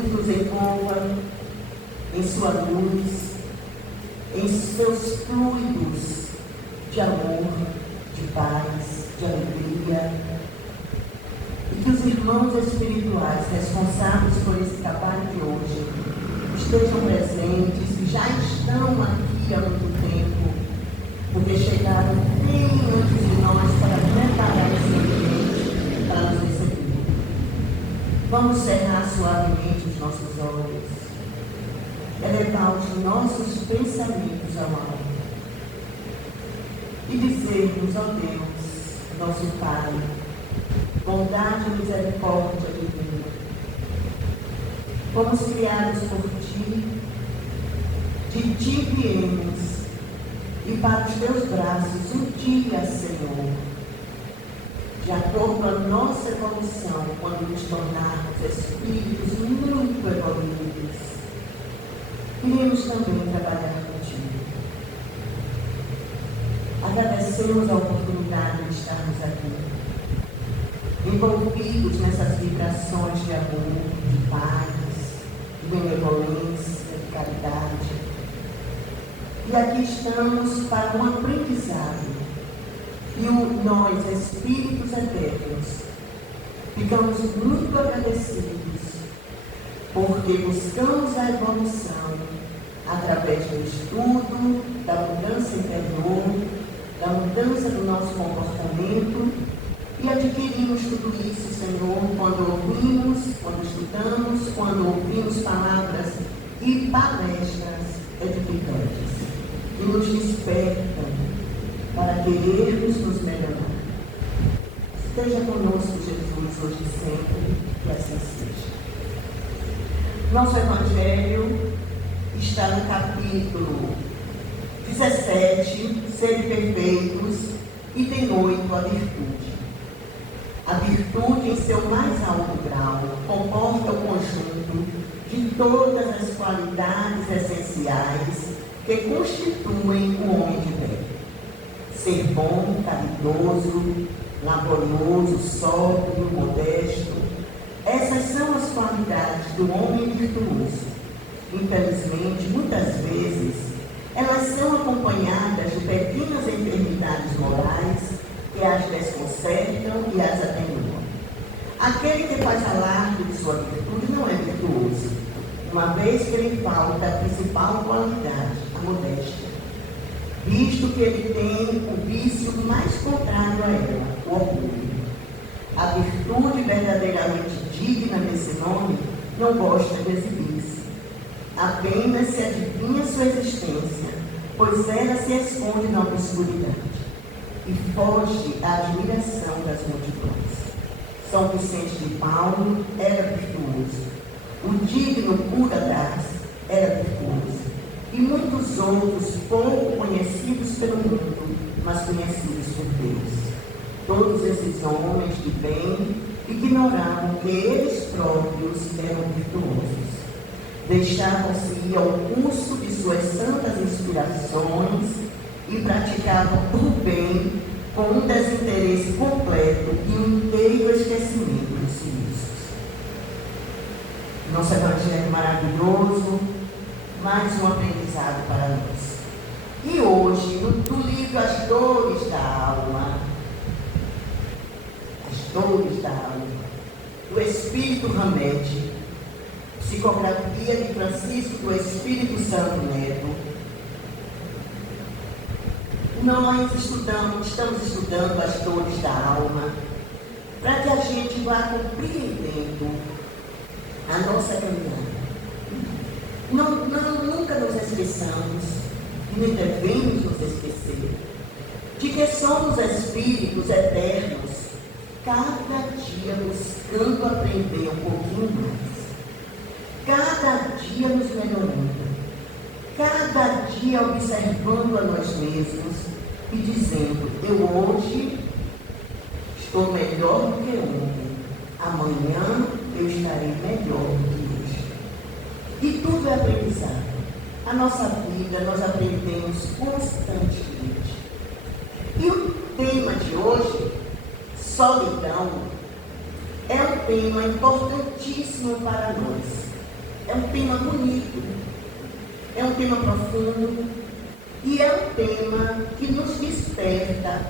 Jesus nos envolva em sua luz, em seus fluidos de amor, de paz, de alegria. E que os irmãos espirituais responsáveis por esse trabalho de hoje estejam presentes e já estão aqui há muito tempo, porque chegaram bem antes de nós para preparar esse ambiente para nos receber. Vamos cerrar suavemente os nossos olhos, elevar os nossos pensamentos ao alto e dizermos, ó Deus, nosso Pai, bondade e misericórdia divina, fomos criados por Ti, de Ti viemos, e para os Teus braços um dia, Senhor, de acordo com a nossa evolução, quando nos tornarmos espíritos muito evoluídos, queremos também trabalhar contigo. Agradecemos a oportunidade de estarmos aqui, envolvidos nessas vibrações de amor, de paz, de benevolência, de caridade. E aqui estamos para um aprendizado. E nós, espíritos eternos, ficamos muito agradecidos, porque buscamos a evolução através do estudo, da mudança interior, da mudança do nosso comportamento, e adquirimos tudo isso, Senhor, quando ouvimos, quando estudamos, quando ouvimos palavras e palestras edificantes, que nos despertam para querermos nos melhorar. Esteja conosco, Jesus, hoje e sempre, que assim seja. Nosso Evangelho está no capítulo 17, Sede perfeitos, item 8, a virtude. A virtude, em seu mais alto grau, comporta o conjunto de todas as qualidades essenciais que constituem o homem de bem. Ser bom, caridoso, laborioso, sóbrio, modesto. Essas são as qualidades do homem virtuoso. Infelizmente, muitas vezes, elas são acompanhadas de pequenas enfermidades morais que as desconcertam e as atenuam. Aquele que faz alarde de sua virtude não é virtuoso, uma vez que lhe falta a principal qualidade, a modéstia, visto que ele tem o vício mais contrário a ela, o orgulho. A virtude verdadeiramente digna desse nome não gosta de exibir-se, apenas se adivinha sua existência, pois ela se esconde na obscuridade e foge à admiração das multidões. São Vicente de Paulo era virtuoso, o digno Buda Das era virtuoso, e muitos outros pouco conhecidos pelo mundo, mas conhecidos por Deus. Todos esses homens de bem ignoravam que eles próprios eram virtuosos. Deixavam-se ir ao curso de suas santas inspirações e praticavam o bem com um desinteresse completo e um inteiro esquecimento de si mesmos. Nosso Evangelho maravilhoso, mais um aprendizado para nós. E hoje, no livro As Dores da Alma, do Espírito Hamed, psicografia de Francisco do Espírito Santo Neto, nós estamos estudando as dores da alma, para que a gente vá compreendendo a nossa caminhada. Nunca nos esqueçamos, e nem devemos nos esquecer, de que somos espíritos eternos, cada dia buscando aprender um pouquinho mais, cada dia nos melhorando, cada dia observando a nós mesmos e dizendo: eu hoje estou melhor do que ontem, amanhã eu estarei melhor do que hoje. E tudo é aprendizado. A nossa vida nós aprendemos constantemente. E o tema de hoje, solidão, é um tema importantíssimo para nós. um tema bonito, é um tema profundo e é um tema que nos desperta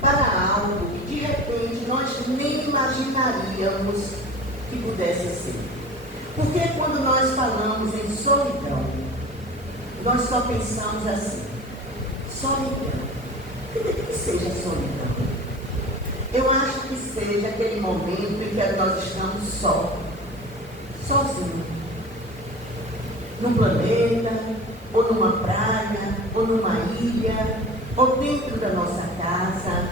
para algo que de repente nós nem imaginaríamos que pudesse ser. Porque quando nós falamos em solidão, nós só pensamos assim, solidão. O que seja solidão? Eu acho que seja aquele momento em que nós estamos sozinhos. Num planeta, ou numa praia, ou numa ilha, ou dentro da nossa casa.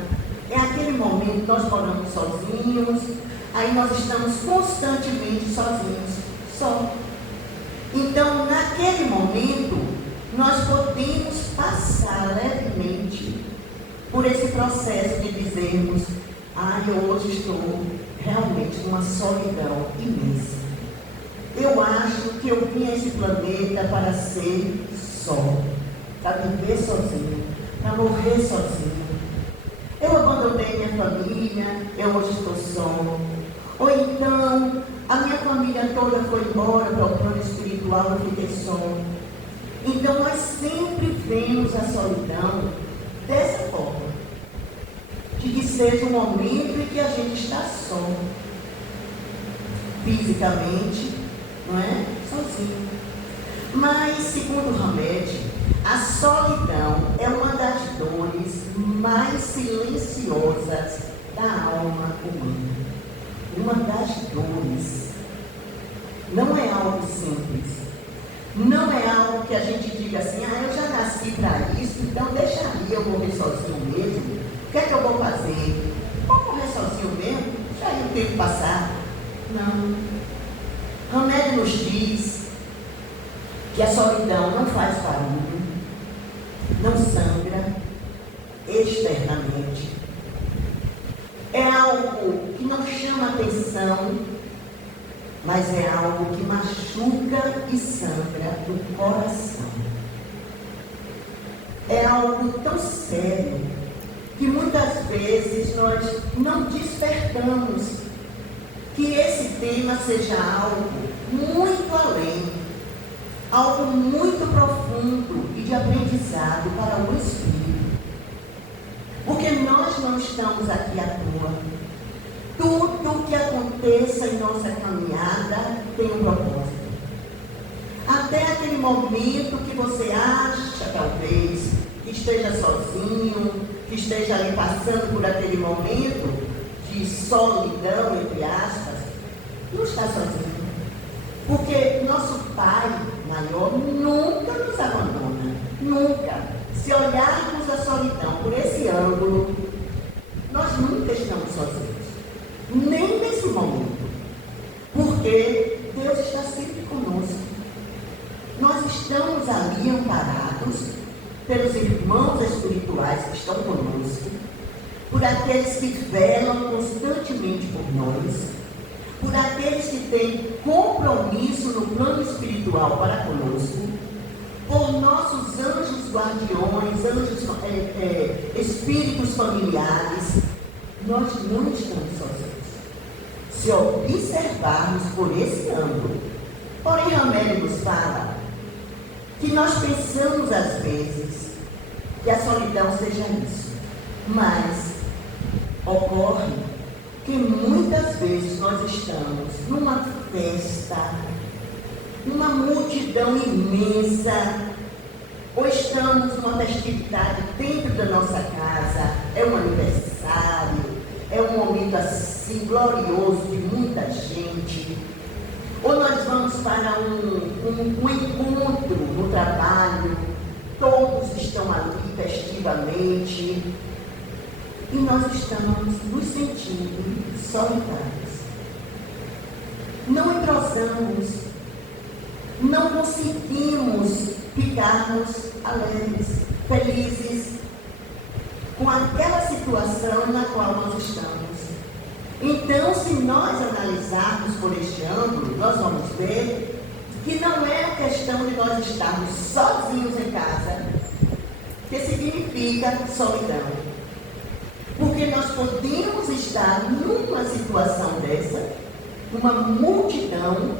É aquele momento que nós moramos sozinhos, aí nós estamos constantemente sozinhos, só. Então, naquele momento, nós podemos passar levemente por esse processo de dizermos: eu hoje estou realmente numa solidão imensa. Eu acho que eu vim a esse planeta para ser só, para viver sozinho, para morrer sozinho. Eu abandonei minha família, eu hoje estou só. Ou então, a minha família toda foi embora para o plano espiritual, eu fiquei só. Então, nós sempre vemos a solidão dessa forma, de que seja um momento em que a gente está só, fisicamente, não é? Sozinho. Mas, segundo Hamed, a solidão é uma das dores mais silenciosas da alma humana. Uma das dores. Não é algo simples. Não é algo que a gente diga assim: eu já nasci para isso, então deixa ali, eu morrer sozinho mesmo. O que é que eu vou fazer? Vou morrer sozinho mesmo? Já ia o tempo passar. Não. Hamed nos diz que a solidão não faz barulho, não sangra externamente. É algo que não chama atenção, mas é algo que machuca e sangra o coração. É algo tão sério que muitas vezes nós não despertamos que esse tema seja algo muito além, algo muito profundo e de aprendizado para o espírito. Porque nós não estamos aqui à toa. Tudo que aconteça em nossa caminhada tem um propósito. Até aquele momento que você acha, talvez, que esteja sozinho, que esteja ali passando por aquele momento de solidão, entre aspas, não está sozinho. Porque nosso Pai maior nunca nos abandona. Nunca. Se olharmos a solidão por esse ângulo, nós nunca estamos sozinhos. Nem nesse momento. Porque Deus está sempre conosco. Nós estamos ali amparados pelos irmãos espirituais que estão conosco, por aqueles que velam constantemente por nós, por aqueles que têm compromisso no plano espiritual para conosco, por nossos anjos guardiões, espíritos familiares. Nós não estamos sozinhos. Se observarmos por esse ângulo. Porém, Hamed nos fala que nós pensamos às vezes que a solidão seja isso, mas ocorre que muitas vezes nós estamos numa festa, numa multidão imensa, ou estamos numa festividade dentro da nossa casa, é um aniversário, é um momento assim glorioso de muita gente, ou nós vamos para um encontro no trabalho, todos estão ali festivamente, e nós estamos nos sentindo solitários. Não entrosamos, não conseguimos ficarmos alegres, felizes com aquela situação na qual nós estamos. Então, se nós analisarmos por este ângulo, nós vamos ver que não é a questão de nós estarmos sozinhos em casa, que significa solidão. Porque nós podemos estar numa situação dessa, uma multidão,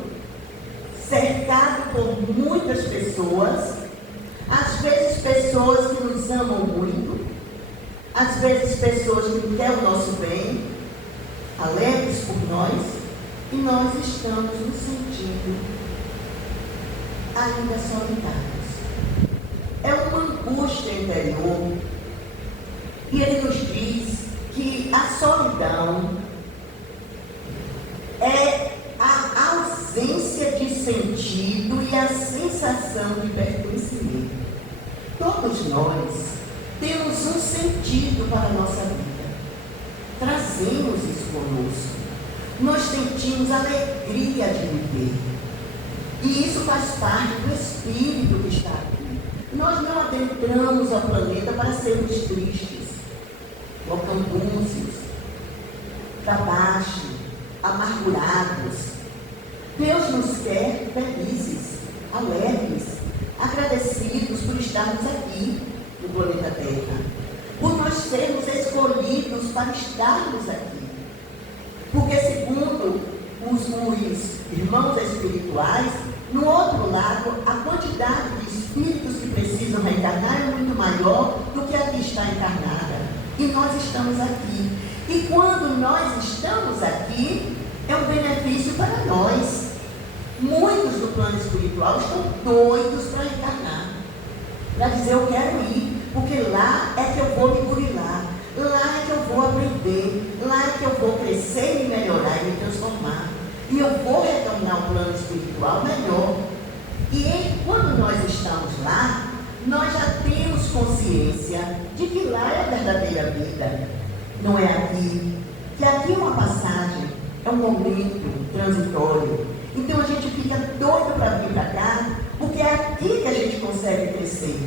cercado por muitas pessoas, às vezes pessoas que nos amam muito, às vezes pessoas que querem o nosso bem, alegres por nós, e nós estamos nos sentindo ainda solitários. É uma angústia interior, e ele nos diz que a solidão é a ausência de sentido e a sensação de pertencimento. Todos nós temos um sentido para a nossa vida. Trazemos isso conosco. Nós sentimos alegria de viver. E isso faz parte do Espírito que está aqui. Nós não adentramos ao planeta para sermos tristes, locambúzios, para baixo, amargurados. Deus nos quer felizes, alegres, agradecidos por estarmos aqui no planeta Terra, por nós sermos escolhidos para estarmos aqui. Porque segundo os irmãos espirituais, no outro lado, a quantidade de espíritos que precisam reencarnar é muito maior do que a que está encarnada. E nós estamos aqui. E quando nós estamos aqui, é um benefício para nós. Muitos do plano espiritual estão doidos para encarnar, para dizer: eu quero ir, porque lá é que eu vou me burilar, lá é que eu vou aprender, lá é que eu vou crescer e melhorar e me transformar. E eu vou retornar ao plano espiritual melhor. E quando nós estamos lá, nós já temos consciência de que lá é a verdadeira vida. Não é aqui. Que aqui é uma passagem, é um momento transitório. Então a gente fica doido para vir para cá, porque é aqui que a gente consegue crescer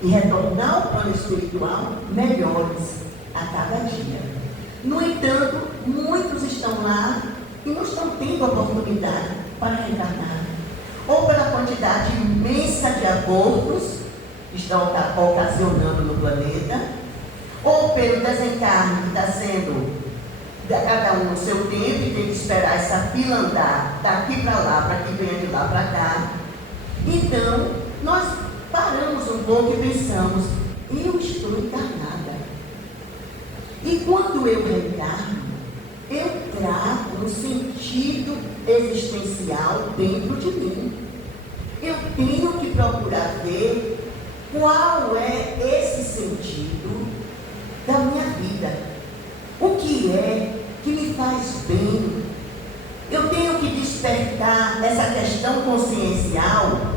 e retornar ao plano espiritual melhores a cada dia. No entanto, muitos estão lá e não estão tendo oportunidade para reencarnar. Ou pela quantidade imensa de abortos que estão ocasionando no planeta, ou pelo desencarne que está sendo cada um no seu tempo e tem que esperar essa fila andar daqui para lá, para que venha de lá para cá. Então, nós paramos um pouco e pensamos: eu estou encarnada. E quando eu reencarno, eu trago um sentido existencial dentro de mim. Eu tenho que procurar ver qual é esse sentido da minha vida. O que é que me faz bem? Eu tenho que despertar essa questão consciencial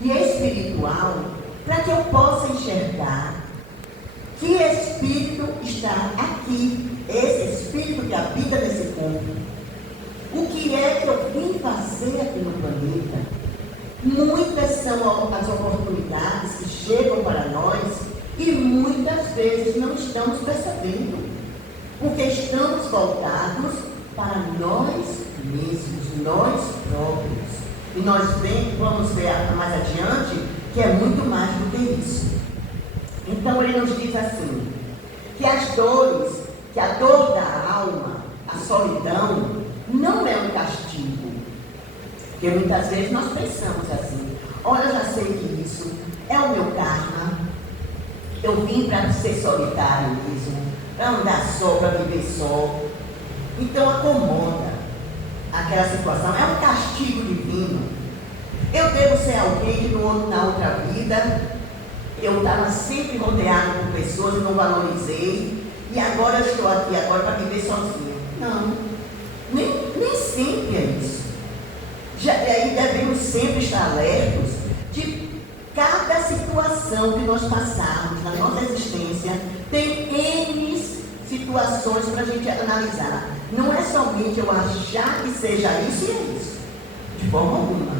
e espiritual para que eu possa enxergar que espírito está aqui, esse espírito que habita nesse corpo. O que é que eu vim fazer aqui no planeta? Muitas são as oportunidades que chegam para nós e muitas vezes não estamos percebendo, porque estamos voltados para nós mesmos, nós próprios. E nós vamos ver mais adiante que é muito mais do que isso. Então ele nos diz assim, que as dores, que a dor da alma, a solidão, não é um castigo. Porque muitas vezes nós pensamos assim: olha, eu já sei que isso é o meu karma, eu vim para ser solitário mesmo, para andar só, para viver só. Então acomoda aquela situação, é um castigo divino. Eu devo ser alguém que na outra vida eu estava sempre rodeado por pessoas e não valorizei, e agora eu estou aqui agora para viver sozinho. Não, nem sempre é isso. E aí devemos sempre estar alertos de cada situação que nós passarmos na nossa existência. Tem N situações para a gente analisar. Não é somente eu achar que seja isso e é isso, de forma alguma.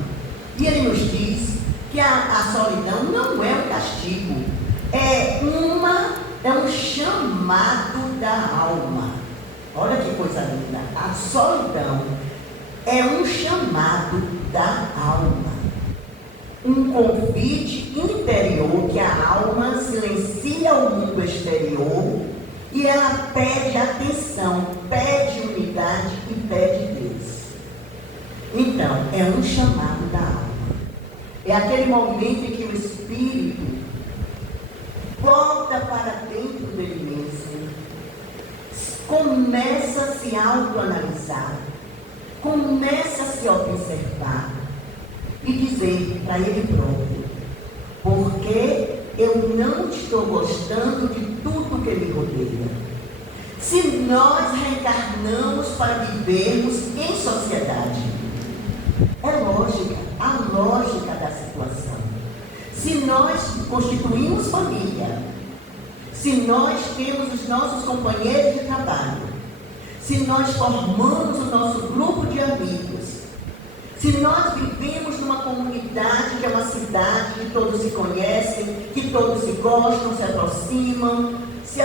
E ele nos diz que a solidão não é um castigo, é um chamado da alma. Olha que coisa linda. A solidão é um chamado da alma, um convite interior que a alma silencia o mundo exterior e ela pede atenção, pede unidade e pede Deus. Então Então, é um chamado da alma. É aquele momento em que o espírito volta para dentro dele mesmo, começa a se autoanalisar, começa a se observar e dizer para ele próprio: porque eu não estou gostando de tudo que me rodeia. Se nós reencarnamos para vivermos em sociedade, é lógica, a lógica da situação. Se nós constituímos família, se nós temos os nossos companheiros de trabalho, se nós formamos o nosso grupo de amigos, se nós vivemos numa comunidade que é uma cidade que todos se conhecem, que todos se gostam, se aproximam, se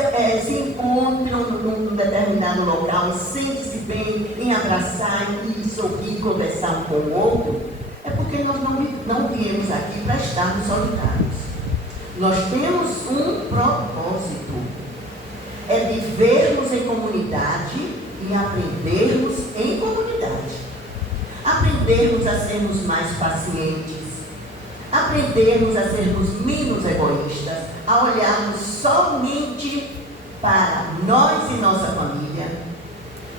encontram num determinado local e sentem-se bem em abraçar e sorrir, conversar um com o outro, é porque nós não viemos aqui para estarmos solitários. Nós temos um propósito, é vivermos em comunidade e aprendermos em comunidade. Aprendermos a sermos mais pacientes, aprendermos a sermos menos egoístas, a olharmos somente para nós e nossa família,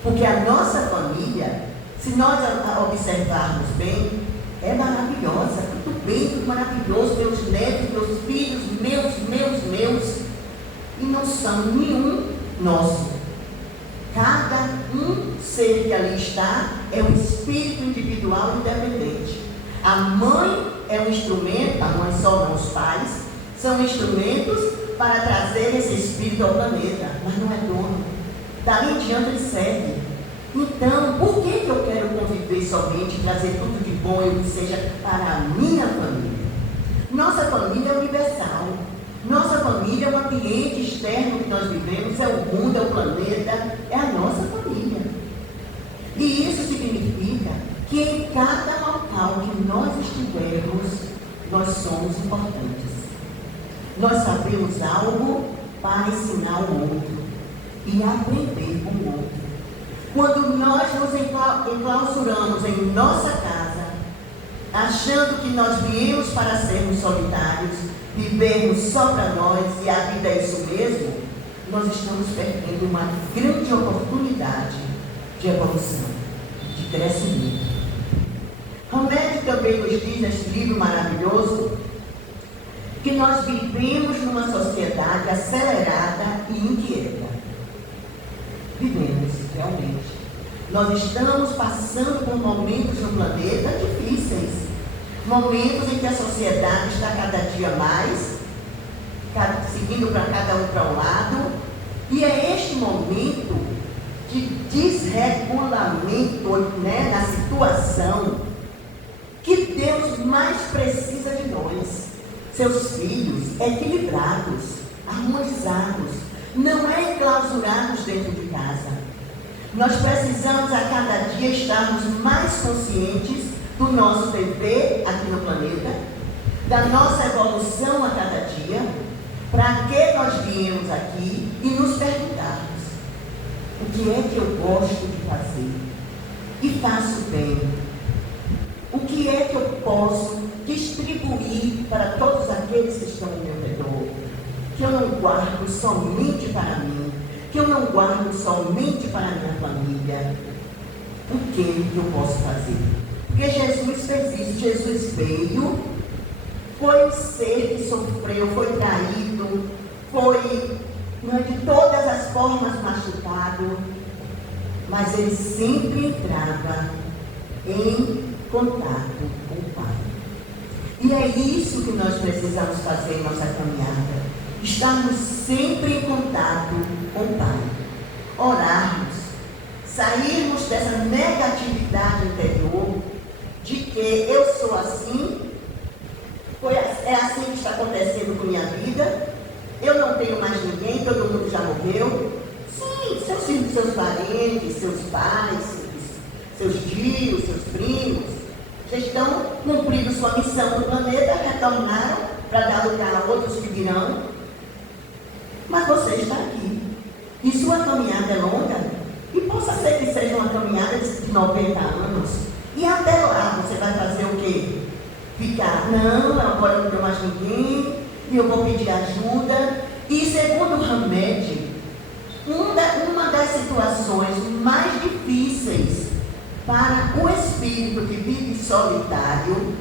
porque a nossa família, se nós a observarmos bem, é maravilhosa, tudo bem, tudo maravilhoso, meus netos, meus filhos, meus, e não são nenhum nosso. Cada ser que ali está é um espírito individual independente. A mãe é um instrumento, a mãe só não, os pais, são instrumentos para trazer esse espírito ao planeta, mas não é dono. Dali em diante ele serve. Então, por que eu quero conviver somente, trazer tudo de bom e que seja para a minha família? Nossa família é universal. Nossa família é um ambiente externo que nós vivemos, é o mundo, é o planeta, é a nossa família. E isso significa que em cada local que nós estivermos, nós somos importantes. Nós sabemos algo para ensinar o outro e aprender com o outro. Quando nós nos enclausuramos em nossa casa, achando que nós viemos para sermos solitários, vivermos só para nós e a vida é isso mesmo, nós estamos perdendo uma grande oportunidade de evolução, de crescimento. Hamed também nos diz neste livro maravilhoso que nós vivemos numa sociedade acelerada e inquieta. Vivemos, realmente. Nós estamos passando por momentos no planeta difíceis. Momentos em que a sociedade está cada dia mais, seguindo para cada um para um lado. E é este momento de desregulamento, na situação que Deus mais precisa de nós. Seus filhos equilibrados, harmonizados, não é enclausurados dentro de casa. Nós precisamos a cada dia estarmos mais conscientes do nosso dever aqui no planeta, da nossa evolução a cada dia, para que nós viemos aqui e nos perguntarmos: o que é que eu gosto de fazer e faço bem? O que é que eu posso distribuir para todos aqueles que estão ao meu redor? Que eu não guardo somente para mim, que eu não guardo somente para a minha família. O que eu posso fazer? Porque Jesus fez isso. Jesus veio, foi um ser que sofreu, foi traído, foi de todas as formas machucado, mas ele sempre entrava em contato com o Pai. E é isso que nós precisamos fazer em nossa caminhada. Estarmos sempre em contato com o Pai. Orarmos, sairmos dessa negatividade interior de que eu sou assim, é assim que está acontecendo com minha vida, eu não tenho mais ninguém, todo mundo já morreu. Sim, seus filhos, seus parentes, seus pais, seus tios, seus primos, já estão cumprindo sua missão no planeta, retornaram para dar lugar a outros que virão. Mas você está aqui. E sua caminhada é longa. E possa ser que seja uma caminhada de 90 anos, E até lá, você vai fazer o quê? Ficar, não, agora não tenho mais ninguém, e eu vou pedir ajuda. E segundo Hamed, uma das situações mais difíceis para o espírito que vive solitário,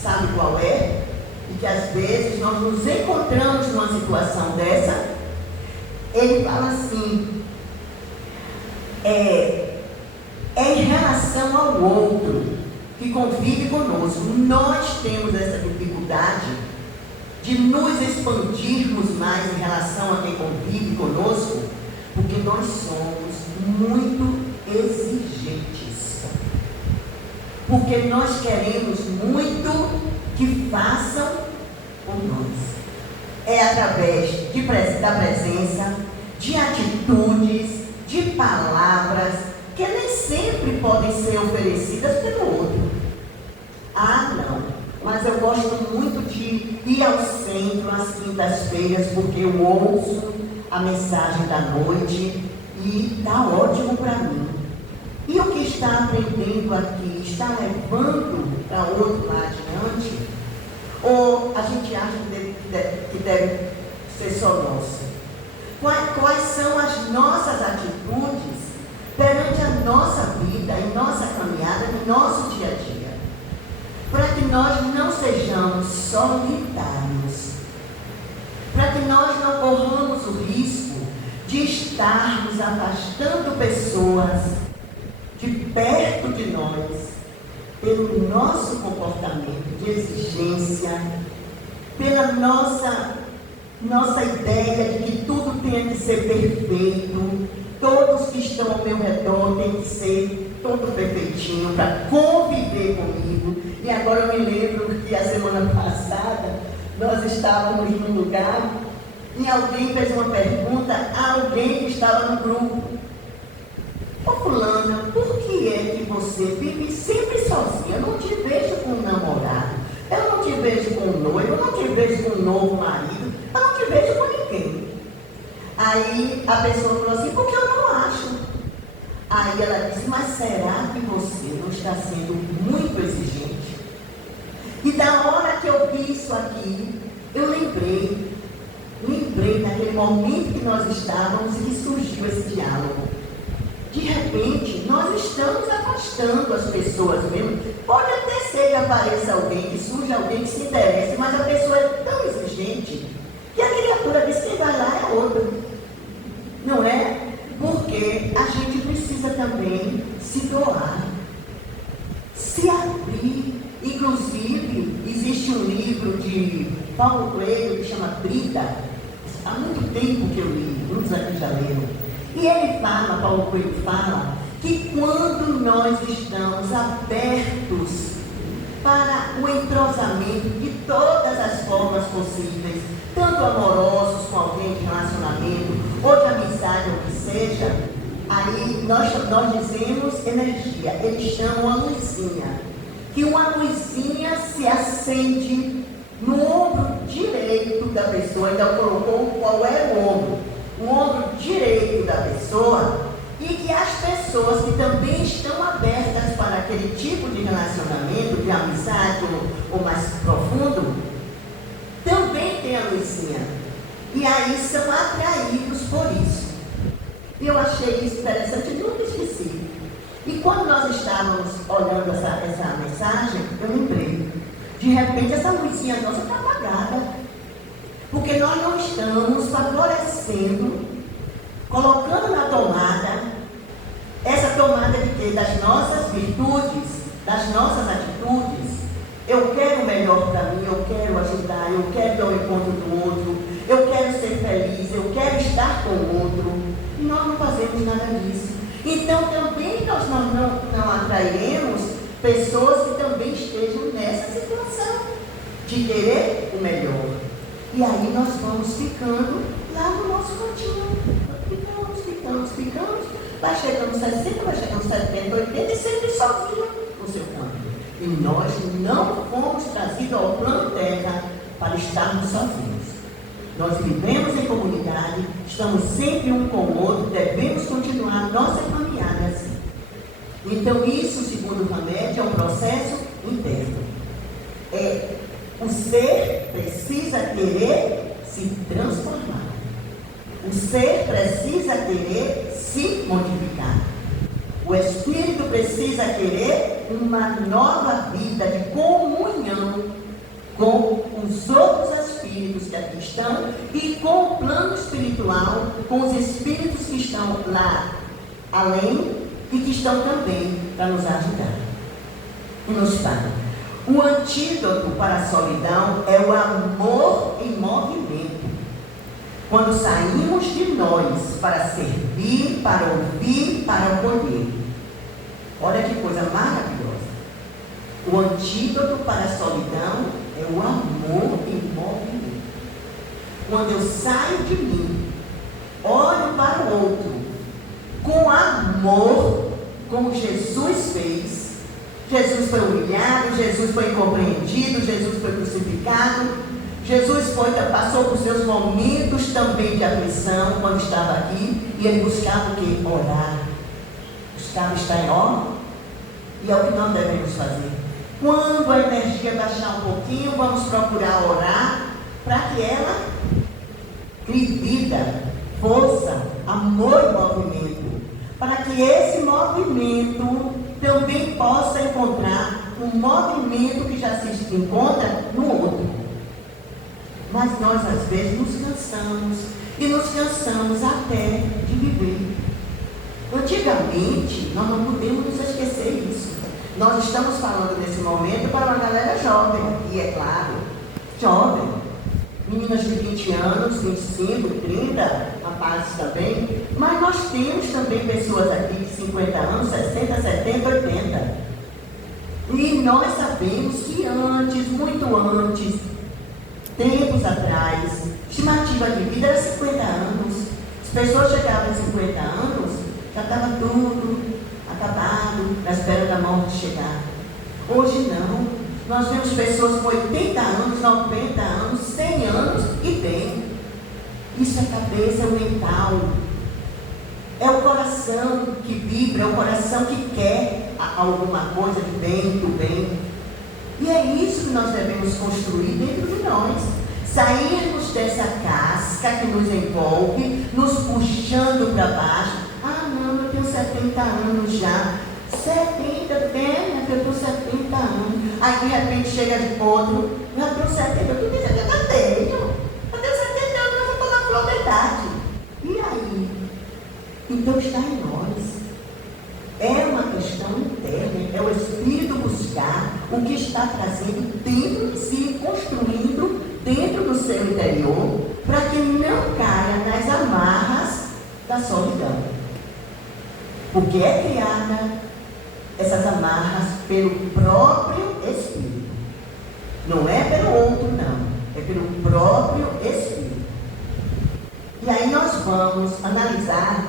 sabe qual é? E que às vezes nós nos encontramos numa situação dessa. Ele fala assim, em relação ao outro que convive conosco, nós temos essa dificuldade de nos expandirmos mais em relação a quem convive conosco, porque nós somos muito exigentes. Porque nós queremos muito que façam por nós. É através da presença, de atitudes, de palavras, que nem sempre podem ser oferecidas pelo outro. Ah, não, mas eu gosto muito de ir ao centro às quintas-feiras, porque eu ouço a mensagem da noite e está ótimo para mim. E o que está aprendendo aqui está levando para outro lá adiante? Ou a gente acha que deve ser só nossa? Quais são as nossas atitudes perante a nossa vida, em nossa caminhada, no nosso dia a dia? Para que nós não sejamos solitários, para que nós não corramos o risco de estarmos afastando pessoas de perto de nós, pelo nosso comportamento de exigência, pela nossa ideia de que tudo tem que ser perfeito, todos que estão ao meu redor têm que ser todo perfeitinho para conviver comigo. E agora eu me lembro que a semana passada nós estávamos num lugar e alguém fez uma pergunta a alguém que estava no grupo. Ô fulana, por que é que você vive sempre sozinha? Eu não te vejo com um namorado, eu não te vejo com um noivo, eu não te vejo com um novo marido, eu não te vejo com ninguém. Aí a pessoa falou assim, porque eu não acho. Aí ela disse, mas será que você não está sendo muito exigente? E da hora que eu vi isso aqui, eu lembrei daquele momento que nós estávamos e que surgiu esse diálogo. De repente, nós estamos afastando as pessoas mesmo. Pode até ser que apareça alguém, que surja alguém que se interesse, mas a pessoa é tão exigente que a criatura diz que quem vai lá é outra. Não é? Porque a gente precisa também se doar, se abrir. Inclusive, existe um livro de Paulo Coelho que chama Brida. Há muito tempo que eu li, muitos aqui já leram. E ele fala, Paulo Coelho fala, que quando nós estamos abertos para o entrosamento de todas as formas possíveis, tanto amorosos com alguém de relacionamento, ou de amizade, ou o que seja, aí nós dizemos energia, eles chamam a luzinha, que uma luzinha se acende no ombro direito da pessoa. Então colocou qual é o ombro direito da pessoa, e que as pessoas que também estão abertas para aquele tipo de relacionamento, de amizade ou mais profundo, também tem a luzinha. E aí são atraídos por isso. E eu achei isso interessante, nunca esqueci. E quando nós estávamos olhando essa mensagem, eu lembrei. De repente essa luzinha nossa está apagada. Porque nós não estamos favorecendo, colocando na tomada, essa tomada de quê? Das nossas virtudes, das nossas atitudes. Eu quero o melhor para mim, eu quero ajudar, eu quero ir ao encontro do outro, eu quero ser feliz, eu quero estar com o outro. E nós não fazemos nada disso. Então também nós não atrairemos pessoas que também estejam nessa situação de querer o melhor. E aí nós vamos ficando lá no nosso cantinho. Ficamos. Vai chegando 60, vai chegando 70, 80 e sempre sozinho no seu canto. E nós não fomos trazidos ao plano Terra para estarmos sozinhos. Nós vivemos em comunidade, estamos sempre um com o outro, devemos continuar nossa caminhada assim. Então isso, segundo o Hamed, é um processo interno. O ser precisa querer se transformar. O ser precisa querer se modificar. O espírito precisa querer uma nova vida de comunhão com os outros espíritos que aqui estão e com o plano espiritual, com os espíritos que estão lá além e que estão também para nos ajudar. E nos falam. O antídoto para a solidão é o amor em movimento. Quando saímos de nós para servir, para ouvir, para acolher. Olha que coisa maravilhosa. O antídoto para a solidão é o amor em movimento. Quando eu saio de mim, olho para o outro, com amor, como Jesus fez. Jesus foi humilhado, Jesus foi incompreendido, Jesus foi crucificado, Jesus passou por seus momentos também de aflição quando estava aqui, e ele buscava o quê? Orar. Buscava estar em ó. E é o que nós devemos fazer. Quando a energia baixar um pouquinho, vamos procurar orar para que ela crie vida, força, amor e movimento. Para que esse movimento também possa encontrar um movimento que já se encontra no outro. Mas nós às vezes nos cansamos, e nos cansamos até de viver. Antigamente, nós não podemos nos esquecer disso. Nós estamos falando nesse momento para uma galera jovem, e é claro, jovem. Meninas de 20 anos, 25, 30, rapazes também. Mas nós temos também pessoas aqui de 50 anos, 60, 70, 80. E nós sabemos que antes, muito antes, tempos atrás, estimativa de vida era 50 anos. As pessoas chegavam em 50 anos, já estava tudo acabado, na espera da morte chegar. Hoje não. Nós vemos pessoas com 80 anos, 90 anos, 100 anos e bem. Isso é cabeça, é o mental. É o coração que vibra, é o coração que quer alguma coisa de bem, do bem. E é isso que nós devemos construir dentro de nós. Sairmos dessa casca que nos envolve, nos puxando para baixo. Ah, não, eu tenho 70 anos já. 70, pena que eu estou 70 anos. Aí de repente chega de outro, já tenho 70, eu tenho 70, eu tenho 70 anos, eu estou na flor da idade. E aí? Então está em nós. É uma questão interna, é o espírito buscar o que está trazendo dentro de si, construindo dentro do seu interior, para que não caia nas amarras da solidão. Porque é criada essas amarras pelo próprio espírito. Não é pelo outro, não. É pelo próprio espírito. E aí nós vamos analisar,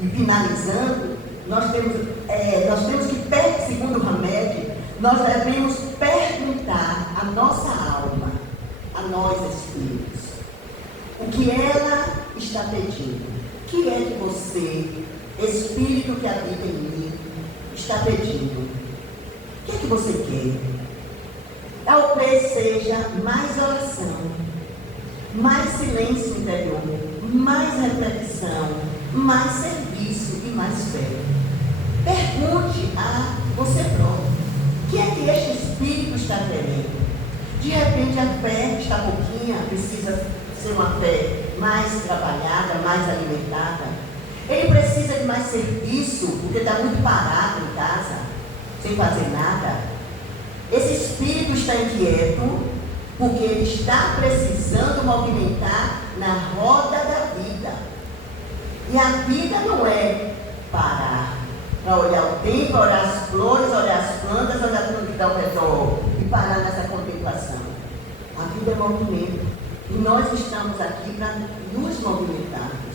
e finalizando, nós temos que, segundo o Hamed, nós devemos perguntar à nossa alma, a nós espíritos, o que ela está pedindo. O que é que você, espírito que habita em mim, está pedindo? O que é que você quer? Talvez seja mais oração, mais silêncio interior, mais reflexão, mais serviço e mais fé. Pergunte a você próprio: o que é que este espírito está querendo? De repente a fé está pouquinha, precisa ser uma fé mais trabalhada, mais alimentada. Ele precisa de mais serviço, porque está muito parado em casa, sem fazer nada. Esse espírito está inquieto, porque ele está precisando movimentar na roda da vida. E a vida não é parar, para olhar o tempo, olhar as flores, olhar as plantas, olhar tudo que está ao redor e parar nessa contemplação. A vida é movimento. E nós estamos aqui para nos movimentarmos.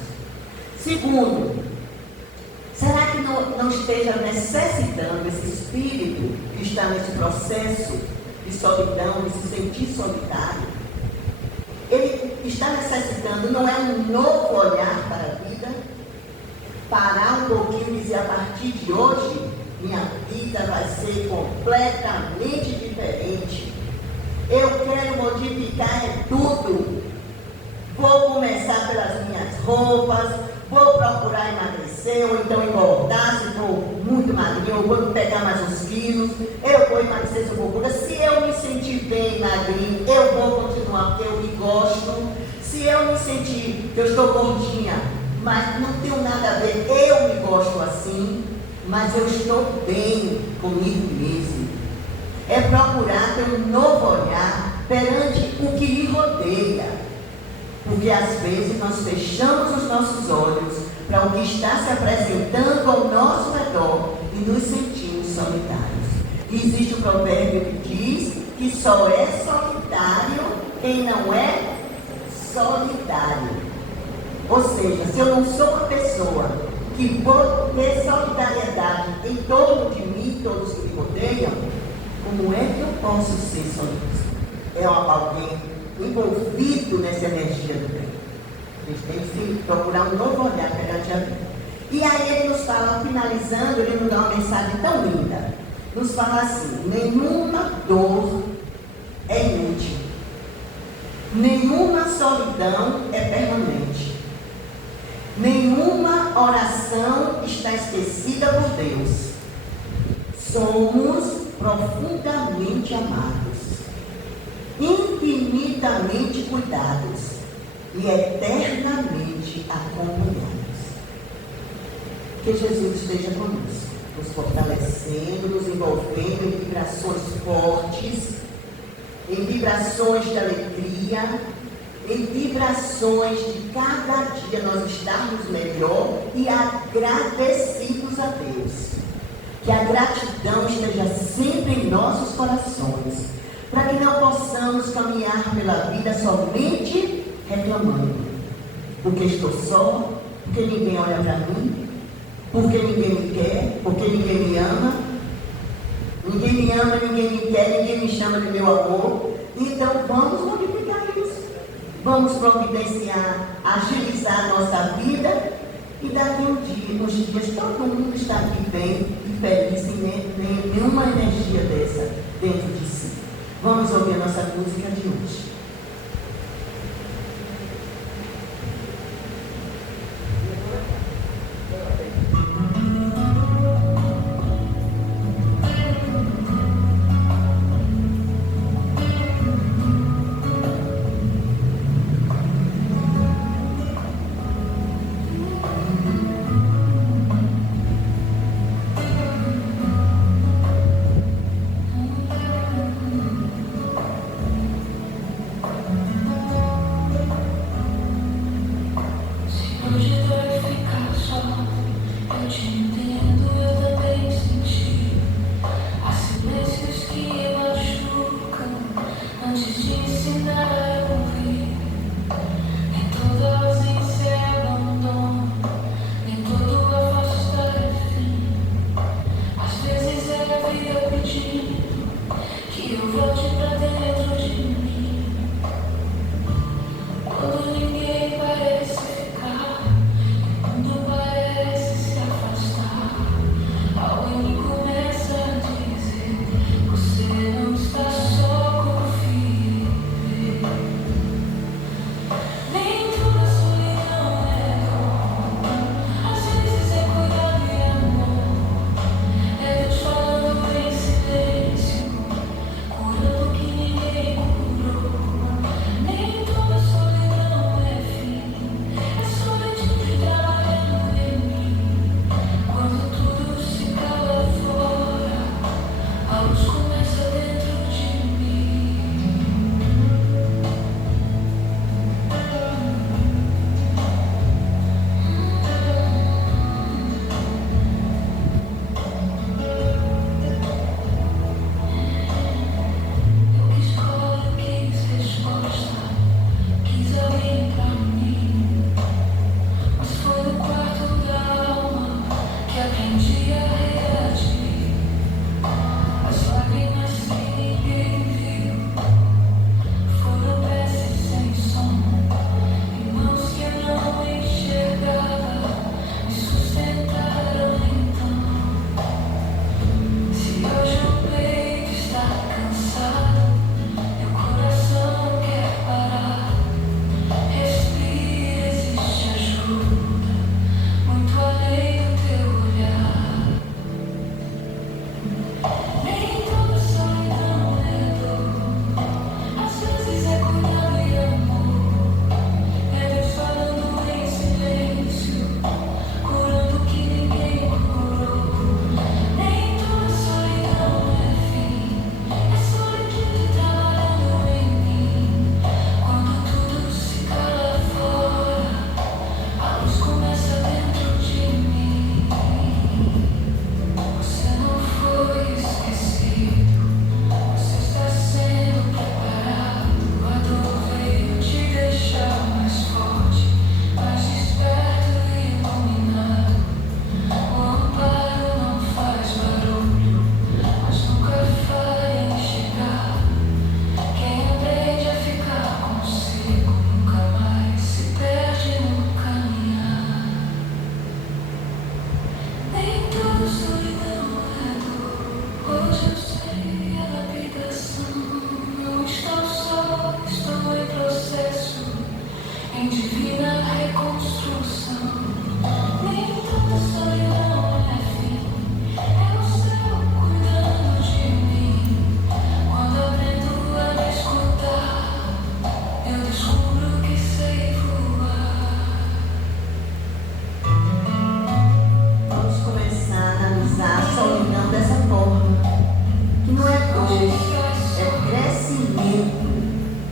Segundo, será que não esteja necessitando esse espírito que está nesse processo de solidão, de se sentir solitário? Ele está necessitando, não é um novo olhar para a vida? Parar um pouquinho e dizer: a partir de hoje minha vida vai ser completamente diferente. Eu quero modificar tudo. Vou começar pelas minhas roupas, vou procurar emagrecer, ou então engordar, se for muito magrinho, eu vou pegar mais uns quilos, eu vou emagrecer se eu vou gordar. Se eu me sentir bem magrinho, eu vou continuar porque eu me gosto. Se eu me sentir que eu estou gordinha, mas não tenho nada a ver, eu me gosto assim, mas eu estou bem comigo mesmo. É procurar ter um novo olhar perante o que lhe rodeia. Porque às vezes nós fechamos os nossos olhos para o que está se apresentando ao nosso redor e nos sentimos solitários. E existe um provérbio que diz que só é solitário quem não é solidário. Ou seja, se eu não sou uma pessoa que vou ter solidariedade em torno de mim, todos que me rodeiam, como é que eu posso ser solidário? É alguém envolvido nessa energia do bem. A gente tem que procurar um novo olhar perante a vida. E aí ele nos fala, finalizando, ele nos dá uma mensagem tão linda. Nos fala assim: nenhuma dor é inútil. Nenhuma solidão é permanente. Nenhuma oração está esquecida por Deus. Somos profundamente amados, infinitamente cuidados e eternamente acompanhados. Que Jesus esteja conosco, nos fortalecendo, nos envolvendo em vibrações fortes, em vibrações de alegria, em vibrações de cada dia nós estarmos melhor e agradecidos a Deus. Que a gratidão esteja sempre em nossos corações, para que não possamos caminhar pela vida somente reclamando. Porque estou só, porque ninguém olha para mim, porque ninguém me quer, porque ninguém me ama. Ninguém me ama, ninguém me quer, ninguém me chama de meu amor. Então vamos modificar isso. Vamos providenciar, agilizar a nossa vida e daqui uns dias todo mundo está aqui bem e feliz, sem nenhuma energia dessa dentro de si. Vamos ouvir a nossa música de hoje.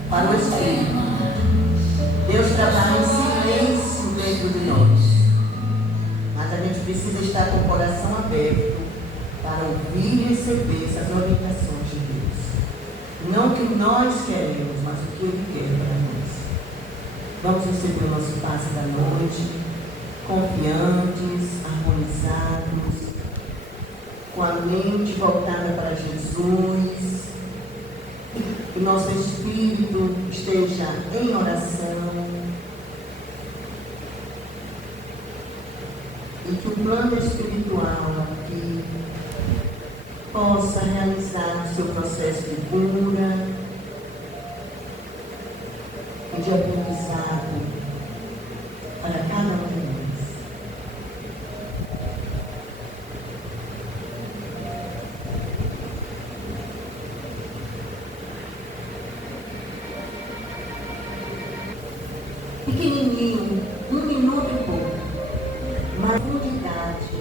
para o Espírito. Deus trabalha em silêncio dentro de nós. Mas a gente precisa estar com o coração aberto para ouvir e receber essas orientações de Deus. Não o que nós queremos, mas o que Ele quer para nós. Vamos receber o nosso passe da noite, confiantes, harmonizados, com a mente voltada para Jesus, que nosso espírito esteja em oração e que o plano espiritual aqui possa realizar o seu processo de cura e de aprendizado para cada um de nós. Pequenininho, 1 minuto e pouco, mas profundidade.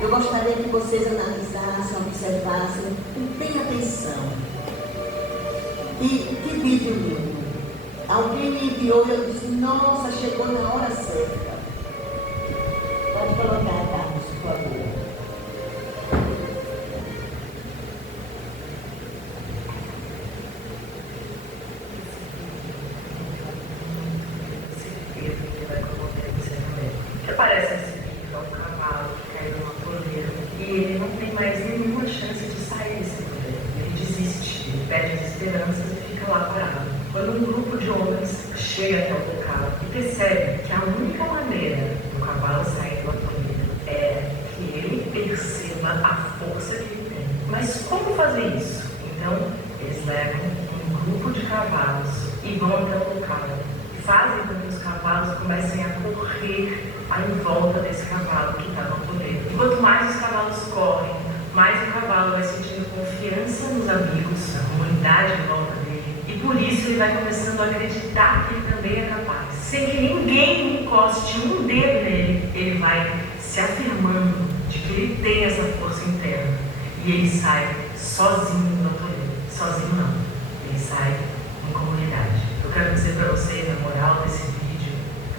Eu gostaria que vocês analisassem, observassem, com bem atenção. E que vídeo lindo! Alguém me enviou e eu disse, nossa, chegou na hora certa. Pode colocar, Carlos, por favor. Parece esse vídeo, é um cavalo que caiu numa toleira e ele não tem mais nenhuma chance de sair desse toleiro. Ele desiste, ele perde as esperanças e fica lá parado. Quando um grupo de homens chega até o local e percebe que a única maneira do cavalo sair da toleira é que ele perceba a força que ele tem. Mas como fazer isso? Então, eles levam um grupo de cavalos e vão até o local. Fazem com que os cavalos comecem a correr em volta desse cavalo que está no toleiro. E quanto mais os cavalos correm, mais o cavalo vai sentindo confiança nos amigos, na comunidade em volta dele. E por isso ele vai começando a acreditar que ele também é capaz. Sem que ninguém encoste um dedo nele, ele vai se afirmando de que ele tem essa força interna. E ele sai sozinho do toleiro. Sozinho não. Ele sai em comunidade. Eu quero dizer para vocês, a moral desse vídeo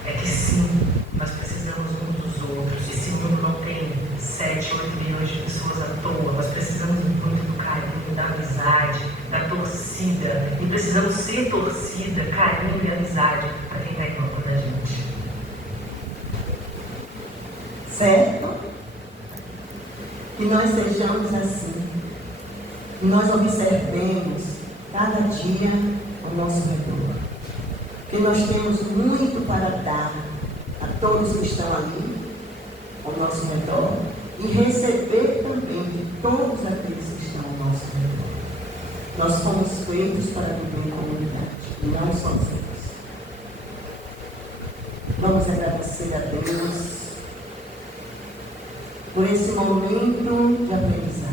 é que sim, nós precisamos uns dos outros. Esse mundo não tem 7, 8 milhões de pessoas à toa. Nós precisamos muito do carinho, da amizade, da torcida. E precisamos ser torcida, carinho e amizade para quem está em volta da gente. Certo? Que nós sejamos assim. Que nós observemos cada dia ao nosso redor. Que nós temos muito para dar a todos que estão ali, ao nosso redor, e receber também de todos aqueles que estão ao nosso redor. Nós fomos feitos para viver em comunidade, e não sozinhos. Vamos agradecer a Deus por esse momento de aprendizado.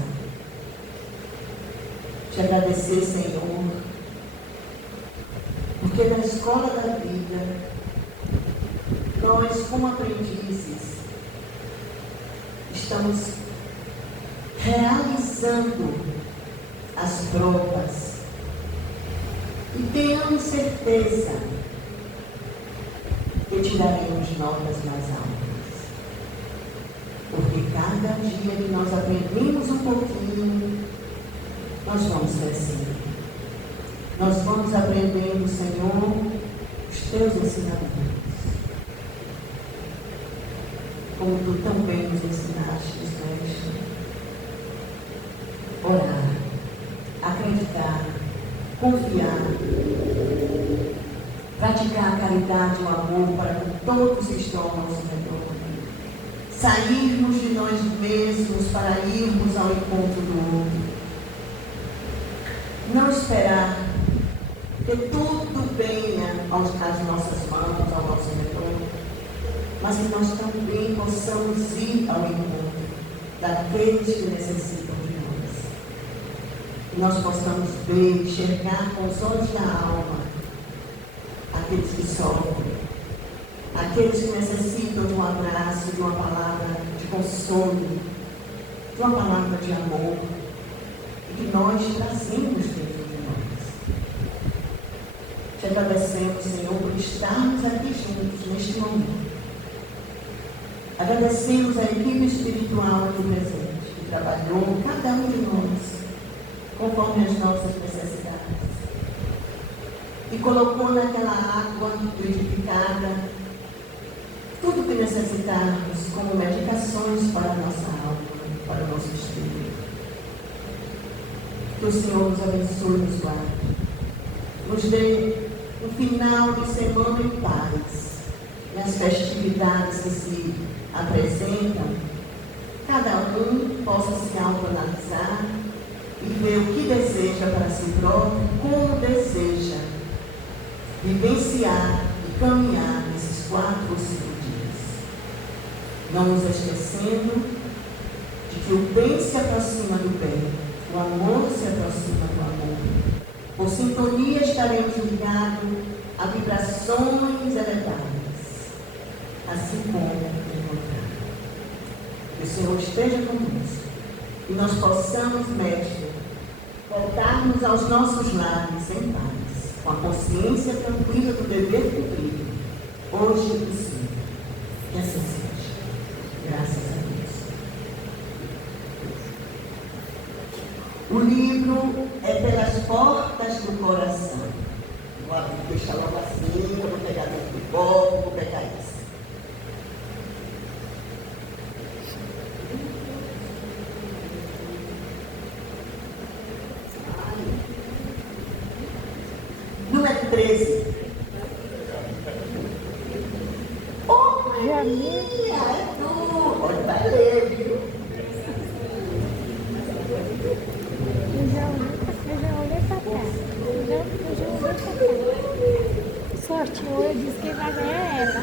Te agradecer, Senhor, porque na escola da vida, nós, como aprendizes, estamos realizando as provas e tenhamos certeza que tiraremos notas mais altas. Porque cada dia que nós aprendemos um pouquinho, nós vamos crescendo. Nós vamos aprendendo, Senhor, os teus ensinamentos. Como tu também nos ensinaste, Mestre. Orar, acreditar, confiar, praticar a caridade e o amor para com todos que estão ao nosso redor. Sairmos de nós mesmos para irmos ao encontro do outro. Não esperar que tudo venha às nossas mãos, ao nosso redor, mas que nós também possamos ir ao encontro daqueles que necessitam de nós. Que nós possamos ver, enxergar com os olhos da alma aqueles que sofrem, aqueles que necessitam de um abraço, de uma palavra de consolo, de uma palavra de amor, e que nós trazemos dentro de nós. Te agradecemos, Senhor, por estarmos aqui juntos neste momento. Agradecemos a equipe espiritual aqui presente, que trabalhou, cada um de nós, conforme as nossas necessidades. E colocou naquela água fluidificada tudo que necessitamos como medicações para a nossa alma, para o nosso espírito. Que o Senhor nos abençoe e nos guarde. Nos dê um final de semana em paz. Nas festividades que se apresentam, cada um possa se autoanalisar e ver o que deseja para si próprio, como deseja vivenciar e caminhar nesses 4 ou 5 dias. Não nos esquecendo de que o bem se aproxima do bem, o amor se aproxima do amor. Por sintonia estaremos ligados a vibrações elevadas, assim como encontrar. Que o Senhor esteja conosco e nós possamos, Mestre, voltarmos aos nossos lares em paz, com a consciência tranquila do dever cumprido, hoje e sempre. Que assim seja. Graças a Deus. O livro é Pelas Portas do Coração. Vou abrir, deixar logo assim, eu vou pegar dentro do copo, vou pegar isso. Número 13. Ô, Maria, é tu. Pode valer, viu? Eu já olhei pra cá. Eu já olhei pra cá. Sorte, eu disse que vai ganhar ela.